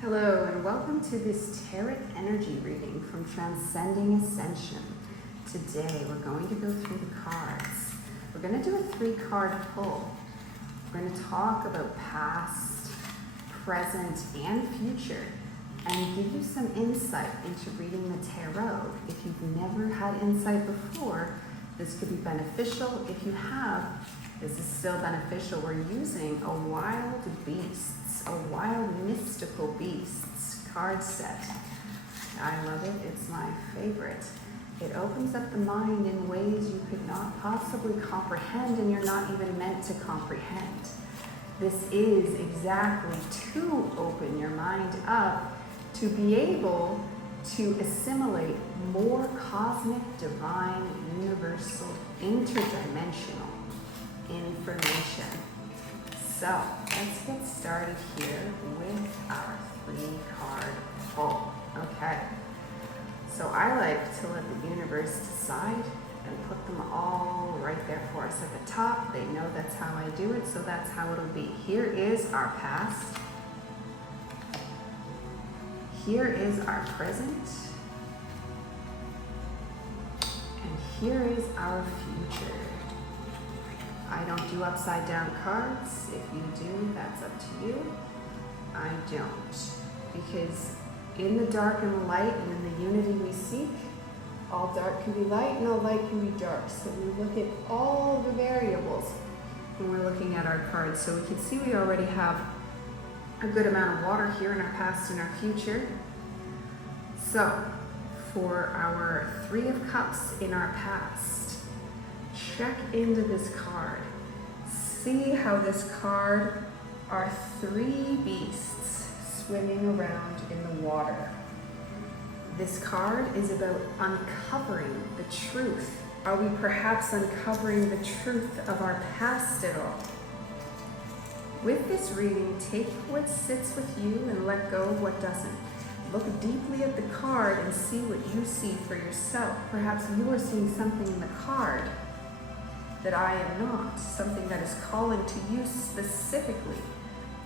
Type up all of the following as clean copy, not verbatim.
Hello and welcome to this tarot energy reading from Transcending Ascension. Today we're going to go through the cards. We're going to do a 3-card pull. We're going to talk about past, present, and future and give you some insight into reading the tarot. If you've never had insight before, this could be beneficial. If you have, this is still beneficial. We're using a wild beasts, a wild mystical beasts card set. I love it. It's my favorite. It opens up the mind in ways you could not possibly comprehend and you're not even meant to comprehend. This is exactly to open your mind up to be able to assimilate more cosmic, divine, universal, interdimensional information. So let's get started here with our 3-card pull. Okay, so I like to let the universe decide and put them all right there for us at the top. They know that's how I do it, so that's how it'll be. Here is our past. Here is our present. And here is our future. I don't do upside down cards. If you do, that's up to you. I don't. Because in the dark and the light and in the unity we seek, all dark can be light and all light can be dark. So we look at all the variables when we're looking at our cards. So we can see we already have a good amount of water here in our past and our future. So for our 3 of Cups in our past, check into this card. See how this card are 3 beasts swimming around in the water. This card is about uncovering the truth. Are we perhaps uncovering the truth of our past at all? With this reading, take what sits with you and let go of what doesn't. Look deeply at the card and see what you see for yourself. Perhaps you are seeing something in the card that I am not, something that is calling to you specifically.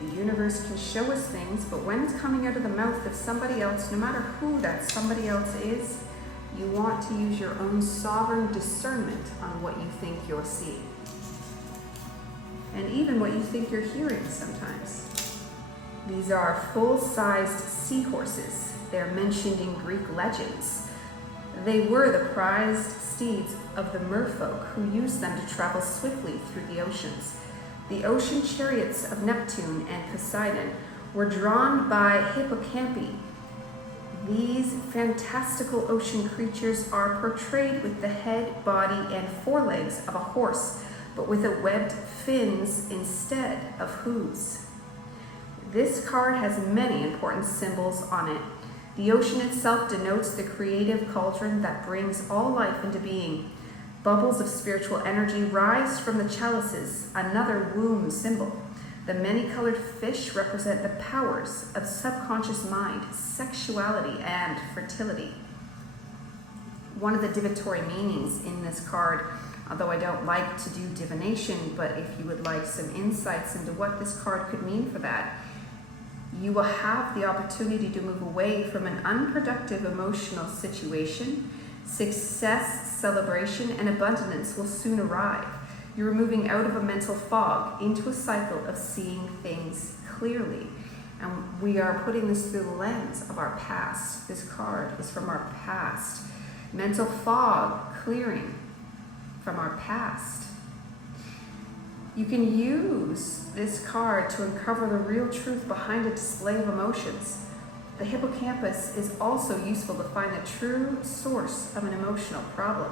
The universe can show us things, but when it's coming out of the mouth of somebody else, no matter who that somebody else is, you want to use your own sovereign discernment on what you think you're seeing. And even what you think you're hearing sometimes. These are full-sized seahorses. They're mentioned in Greek legends. They were the prized steeds of the merfolk who used them to travel swiftly through the oceans. The ocean chariots of Neptune and Poseidon were drawn by hippocampi. These fantastical ocean creatures are portrayed with the head, body, and forelegs of a horse, but with a webbed fins instead of hooves. This card has many important symbols on it. The ocean itself denotes the creative cauldron that brings all life into being. Bubbles of spiritual energy rise from the chalices, another womb symbol. The many-colored fish represent the powers of subconscious mind, sexuality, and fertility. One of the divinatory meanings in this card, although I don't like to do divination, but if you would like some insights into what this card could mean for that, you will have the opportunity to move away from an unproductive emotional situation. Success, celebration, and abundance will soon arrive. You're moving out of a mental fog into a cycle of seeing things clearly. And we are putting this through the lens of our past. This card is from our past. Mental fog clearing from our past. You can use this card to uncover the real truth behind a display of emotions. The hippocampus is also useful to find the true source of an emotional problem.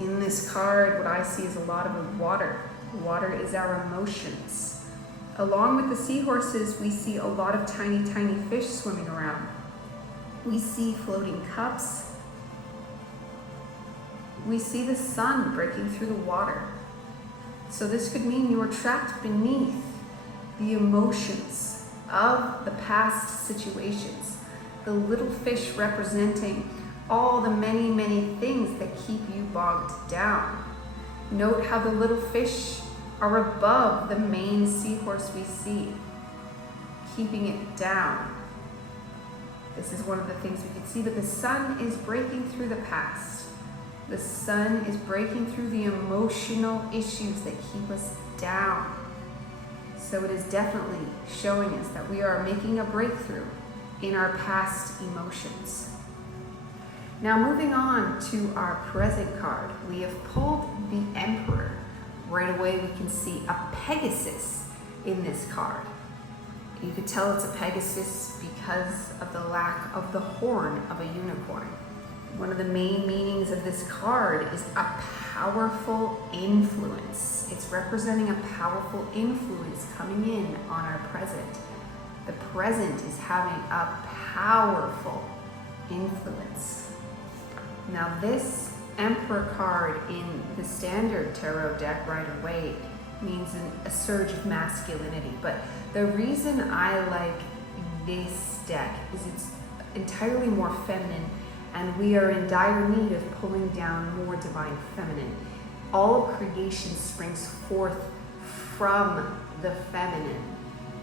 In this card, what I see is a lot of water. Water is our emotions. Along with the seahorses, we see a lot of tiny, tiny fish swimming around. We see floating cups. We see the sun breaking through the water. So this could mean you are trapped beneath the emotions of the past situations. The little fish representing all the many, many things that keep you bogged down. Note how the little fish are above the main seahorse we see. keeping it down. This is one of the things we can see, but the sun is breaking through the past. The sun is breaking through the emotional issues that keep us down. So it is definitely showing us that we are making a breakthrough in our past emotions. Now moving on to our present card, we have pulled the Emperor. Right away we can see a Pegasus in this card. You could tell it's a Pegasus because of the lack of the horn of a unicorn. One of the main meanings of this card is a powerful influence. It's representing a powerful influence coming in on our present. The present is having a powerful influence. Now this Emperor card in the standard tarot deck right away means a surge of masculinity, but the reason I like this deck is it's entirely more feminine, and we are in dire need of pulling down more divine feminine. All of creation springs forth from the feminine.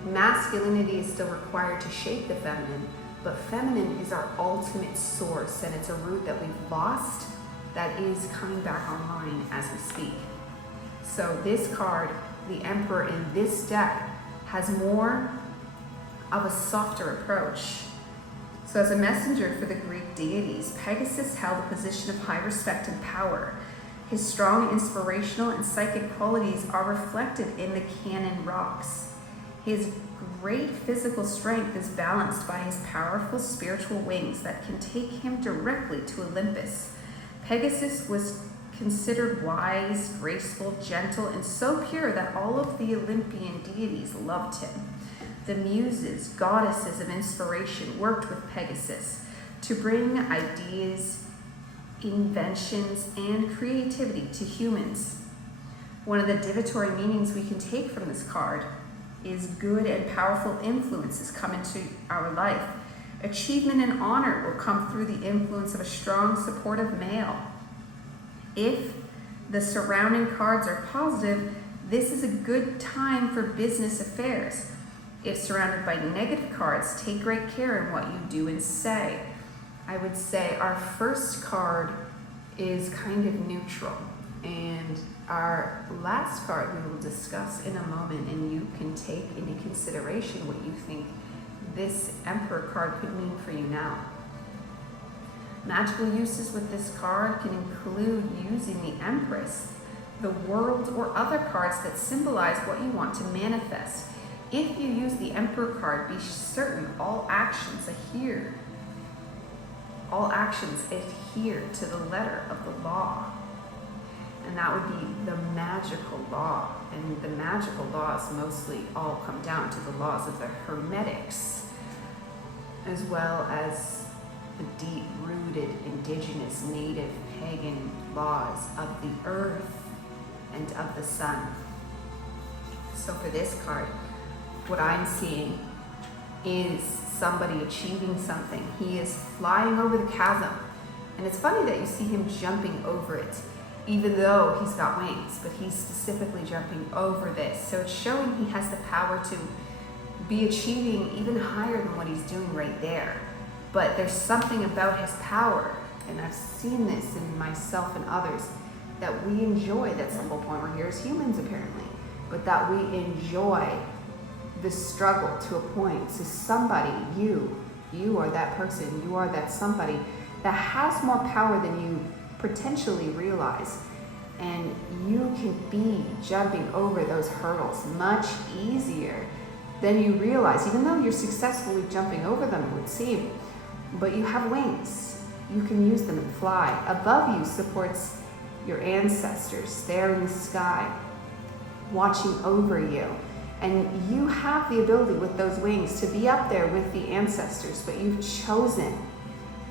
Masculinity is still required to shape the feminine, but feminine is our ultimate source, and it's a root that we've lost that is coming back online as we speak. So this card, the Emperor in this deck, has more of a softer approach. So as a messenger for the Greek deities, Pegasus held a position of high respect and power. His strong inspirational and psychic qualities are reflected in the Cannon rocks. His great physical strength is balanced by his powerful spiritual wings that can take him directly to Olympus. Pegasus was considered wise, graceful, gentle, and so pure that all of the Olympian deities loved him. The muses, goddesses of inspiration, worked with Pegasus to bring ideas, inventions, and creativity to humans. One of the divatory meanings we can take from this card is good and powerful influences come into our life. Achievement and honor will come through the influence of a strong, supportive male. If the surrounding cards are positive, this is a good time for business affairs. If surrounded by negative cards, take great care in what you do and say. I would say our first card is kind of neutral, and our last card we will discuss in a moment, and you can take into consideration what you think this Emperor card could mean for you now. Magical uses with this card can include using the Empress, the World, or other cards that symbolize what you want to manifest. If you use the Emperor card, be certain all actions adhere to the letter of the law. And that would be the magical law. And the magical laws mostly all come down to the laws of the Hermetics, as well as the deep-rooted, indigenous, native, pagan laws of the earth and of the sun. So for this card, what I'm seeing is somebody achieving something. He is flying over the chasm. And it's funny that you see him jumping over it, even though he's got wings, but he's specifically jumping over this. So it's showing he has the power to be achieving even higher than what he's doing right there. But there's something about his power, and I've seen this in myself and others, that we enjoy. That's the whole point we're here as humans, apparently. But that we enjoy the struggle to a point. So somebody, you are that person, you are that somebody that has more power than you potentially realize. And you can be jumping over those hurdles much easier than you realize, even though you're successfully jumping over them, it would seem. But you have wings. You can use them and fly. Above you supports your ancestors there in the sky, watching over you. And you have the ability with those wings to be up there with the ancestors, but you've chosen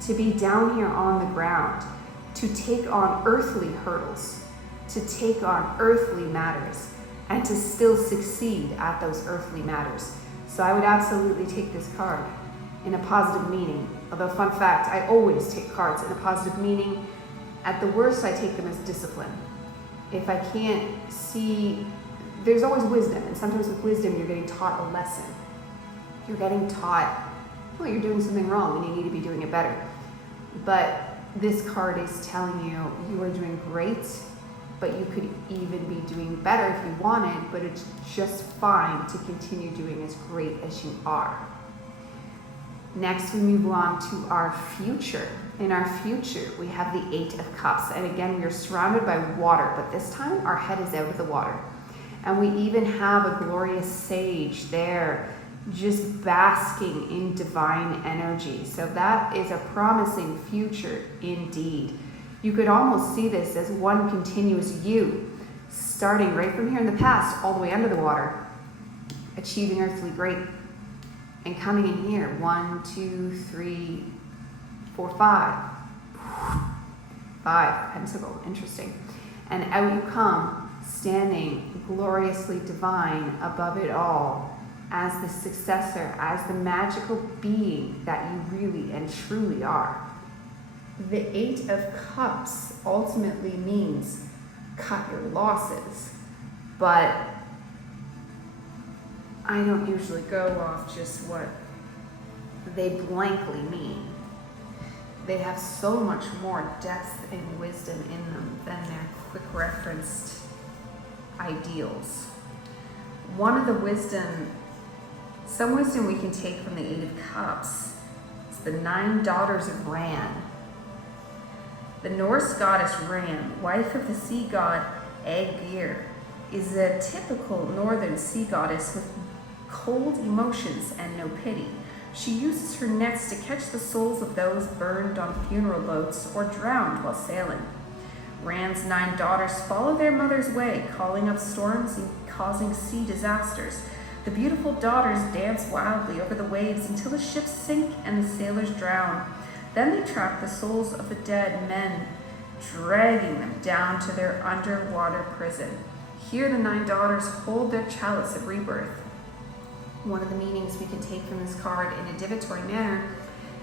to be down here on the ground, to take on earthly hurdles, to take on earthly matters, and to still succeed at those earthly matters. So I would absolutely take this card in a positive meaning. Although, fun fact, I always take cards in a positive meaning. At the worst, I take them as discipline. If I can't see, there's always wisdom, and sometimes with wisdom, you're getting taught a lesson. You're getting taught, well, you're doing something wrong and you need to be doing it better. But this card is telling you, you are doing great, but you could even be doing better if you wanted, but it's just fine to continue doing as great as you are. Next, we move on to our future. In our future, we have the 8 of Cups. And again, we are surrounded by water, but this time our head is out of the water. And we even have a glorious sage there, just basking in divine energy. So that is a promising future indeed. You could almost see this as one continuous you, starting right from here in the past, all the way under the water, achieving earthly great, and coming in here, 1, 2, 3, 4, 5. 5, pentacle, interesting. And out you come, standing gloriously divine above it all, as the successor, as the magical being that you really and truly are. The 8 of Cups ultimately means cut your losses, but I don't usually go off just what they blankly mean. They have so much more depth and wisdom in them than their quick referenced ideals. One of the some wisdom we can take from the 8 of Cups is the 9 daughters of Ran. The Norse goddess Ran, wife of the sea god Aegir, is a typical northern sea goddess with cold emotions and no pity. She uses her nets to catch the souls of those burned on funeral boats or drowned while sailing. Ran's 9 daughters follow their mother's way, calling up storms and causing sea disasters. The beautiful daughters dance wildly over the waves until the ships sink and the sailors drown. Then they trap the souls of the dead men, dragging them down to their underwater prison. Here the 9 daughters hold their chalice of rebirth. One of the meanings we can take from this card in a divatory manner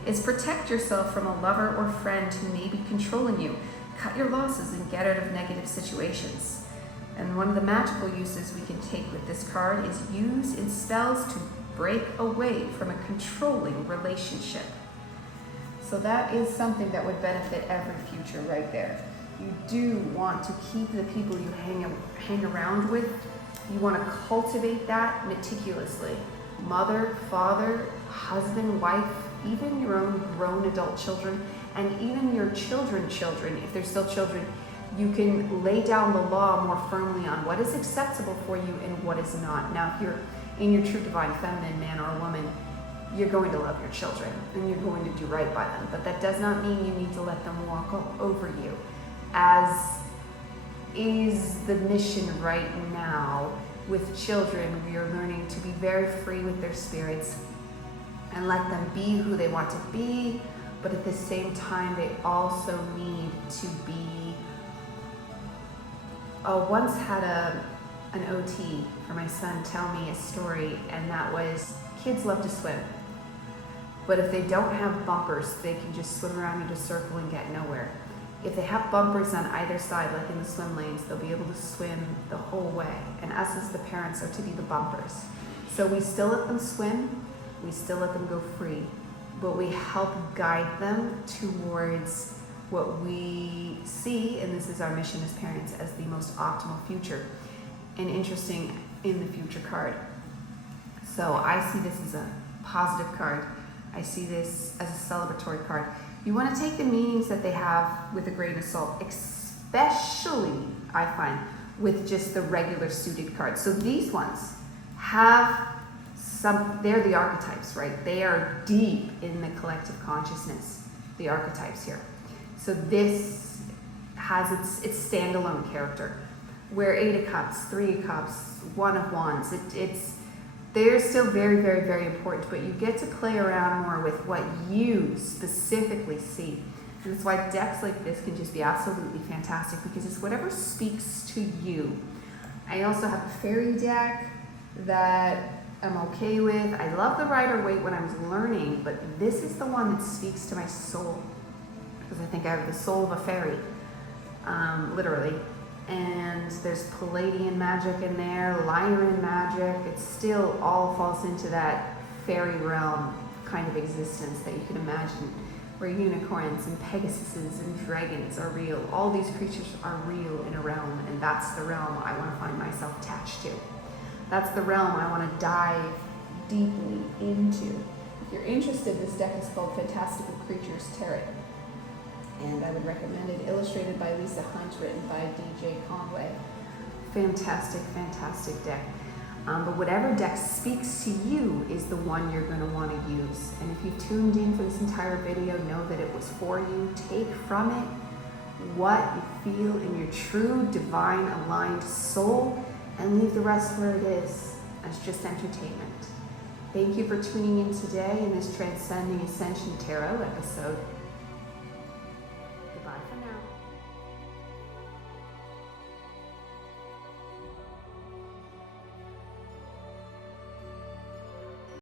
is protect yourself from a lover or friend who may be controlling you. Cut your losses and get out of negative situations. And one of the magical uses we can take with this card is use in spells to break away from a controlling relationship. So that is something that would benefit every future right there. You do want to keep the people you hang around with. You want to cultivate that meticulously. Mother, father, husband, wife, even your own grown adult children, and even your children, if they're still children, you can lay down the law more firmly on what is acceptable for you and what is not. Now, if you're in your true divine feminine man or woman, you're going to love your children and you're going to do right by them. But that does not mean you need to let them walk over you, as is the mission right now. With children, we are learning to be very free with their spirits and let them be who they want to be, but at the same time, they also need to be. Once had an OT for my son tell me a story, and that was, kids love to swim, but if they don't have bumpers, they can just swim around in a circle and get nowhere. If they have bumpers on either side, like in the swim lanes, they'll be able to swim the whole way. And us as the parents are to be the bumpers. So we still let them swim, we still let them go free, but we help guide them towards what we see, and this is our mission as parents, as the most optimal future. And interesting, in the future card. So I see this as a positive card. I see this as a celebratory card. You want to take the meanings that they have with a grain of salt, especially, I find, with just the regular suited cards. So these ones have they're the archetypes, right? They are deep in the collective consciousness, the archetypes here. So this has its standalone character, where 8 of Cups, 3 of Cups, 1 of Wands, they're still very, very, very important, but you get to play around more with what you specifically see. And that's why decks like this can just be absolutely fantastic, because it's whatever speaks to you. I also have a fairy deck that I'm okay with. I love the Rider-Waite when I was learning, but this is the one that speaks to my soul, because I think I have the soul of a fairy, literally. And there's Pleiadian magic in there, Lyran magic. It still all falls into that fairy realm kind of existence that you can imagine, where unicorns and pegasuses and dragons are real. All these creatures are real in a realm, and that's the realm I want to find myself attached to. That's the realm I want to dive deeply into. If you're interested, this deck is called Fantastical Creatures Tarot, and I would recommend it. Illustrated by Lisa Hunt, written by DJ Conway. Fantastic, fantastic deck. But whatever deck speaks to you is the one you're going to want to use. And if you tuned in for this entire video, know that it was for you. Take from it what you feel in your true, divine, aligned soul, and leave the rest where it is, as just entertainment. Thank you for tuning in today in this Transcending Ascension Tarot episode.